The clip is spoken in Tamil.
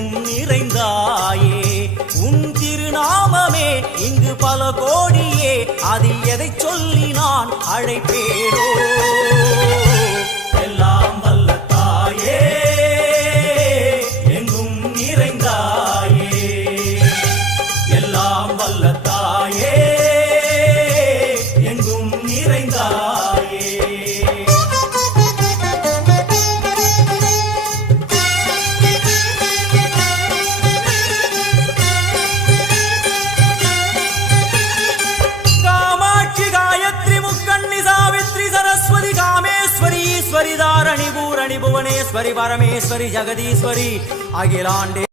எங்கும் நிறைந்தாயே உன் திருநாமமே இங்கு பல கோடியே அதில் எதை சொல்லி நான் அழைப்பேனோ எல்லாம் வல்ல தாயே எங்கும் நிறைந்தாயே எல்லாம் வல்ல தாயே எங்கும் நிறைந்தாயே ईश्वरी दारणी भूरणी भुवनेश्वरी परमेश्वरी जगदीश्वरी अखिलांडे